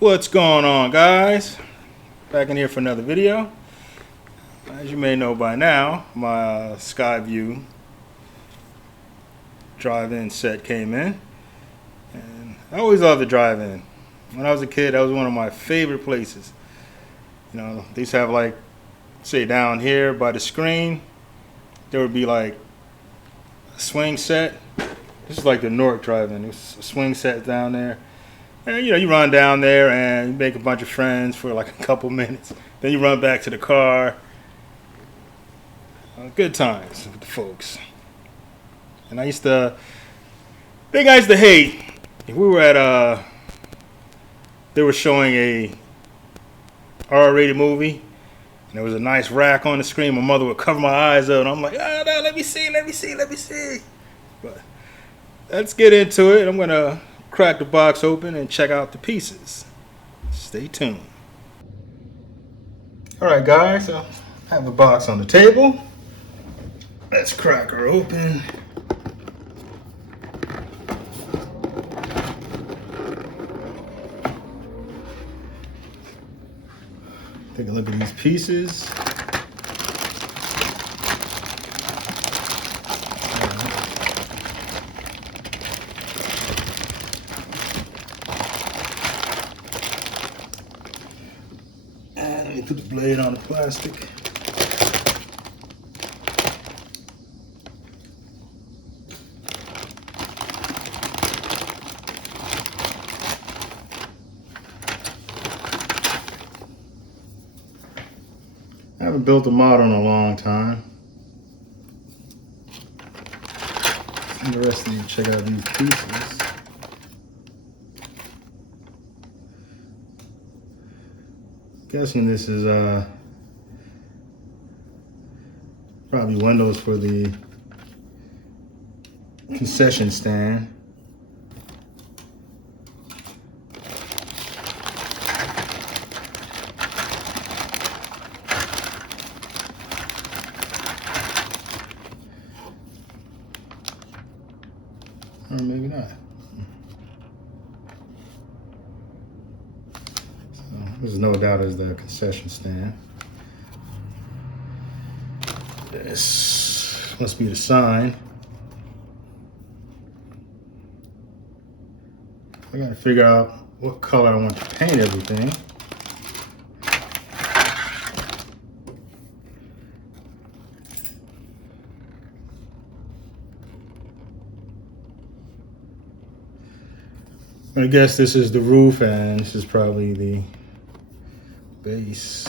What's going on, guys? Back in here for another video. As you may know by now, my Skyview drive-in set came in, and I always loved the drive-in. When I was a kid, that was one of my favorite places. You know, they used to have, like, say down here by the screen, there would be like a swing set. This is like the Newark drive-in. There's a swing set down there. And you run down there and you make a bunch of friends for like a couple minutes. Then you run back to the car. Good times with the folks. And I used to hate. If we were at they were showing a R-rated movie, and there was a nice rack on the screen. My mother would cover my eyes up, and I'm like, no, let me see. But let's get into it. I'm gonna crack the box open and check out the pieces. Stay tuned. Alright guys, so I have the box on the table. Let's crack her open. Take a look at these pieces. Let me put the blade on the plastic. I haven't built a model in a long time. It's interesting to check out these pieces. Guessing this is probably windows for the concession stand. Or maybe not. There's no doubt is the concession stand. This must be the sign. I gotta figure out what color I want to paint everything. I guess this is the roof and this is probably the base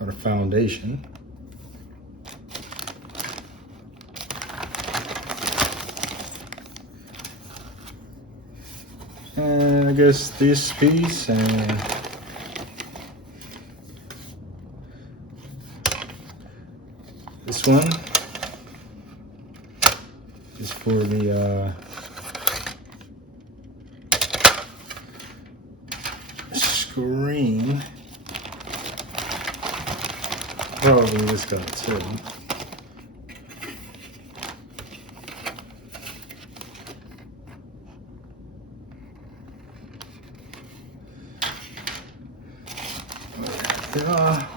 or the foundation. And I guess this piece and this one is for the screen. Probably this guy too. There are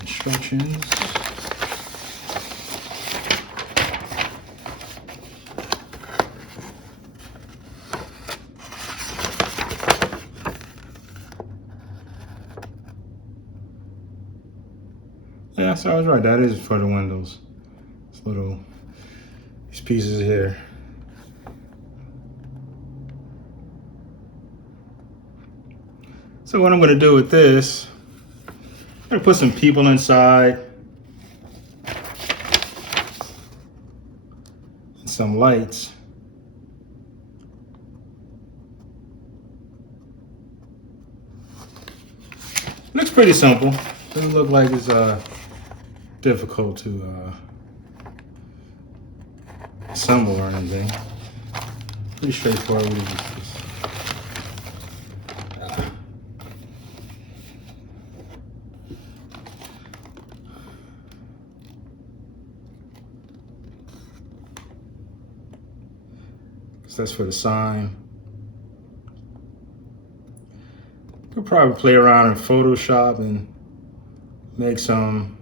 instructions. Yeah, so I was right. That is for the windows. These pieces here. So what I'm going to do with this, I'm going to put some people inside and some lights. Looks pretty simple. Doesn't look like it's difficult to assemble or anything. Pretty straightforward. So that's for the sign. Could probably play around in Photoshop and make some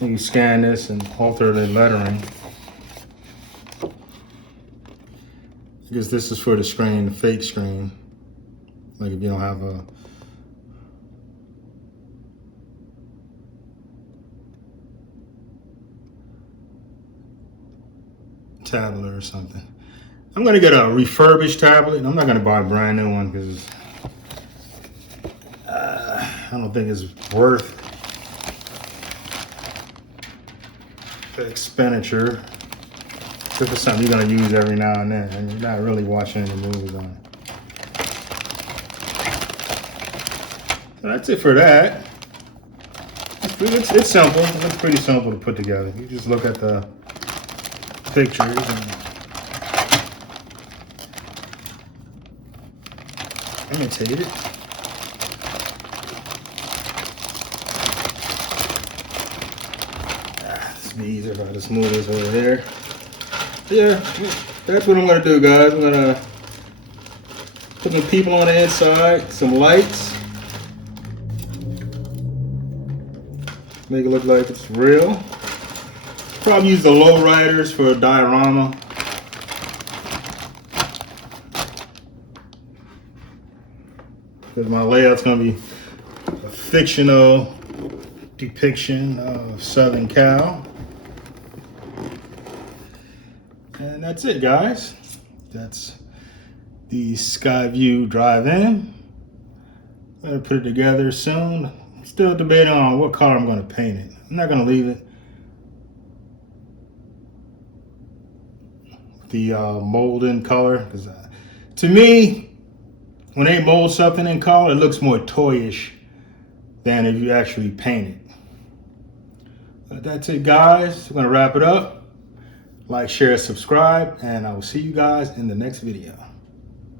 you scan this and alter the lettering. Because this is for the screen, the fake screen. Like if you don't have a tablet or something. I'm gonna get a refurbished tablet. I'm not gonna buy a brand new one because I don't think it's worth the expenditure. If it's something you're gonna use every now and then, and you're not really watching any movies on it. So that's it for that. It's simple. It's pretty simple to put together. You just look at the pictures and imitate it. It's be easier if I just move this over here. Yeah, that's what I'm gonna do, guys. I'm gonna put some people on the inside, some lights, make it look like it's real. Probably use the lowriders for a diorama. Because my layout's gonna be a fictional depiction of Southern Cal. And that's it, guys. That's the Skyview Drive-In. I'm gonna put it together soon. I'm still debating on what color I'm gonna paint it. I'm not gonna leave it the mold in color, because to me, when they mold something in color, it looks more toyish than if you actually paint it. But that's it, guys. We're gonna wrap it up. Like, share, subscribe, and I will see you guys in the next video.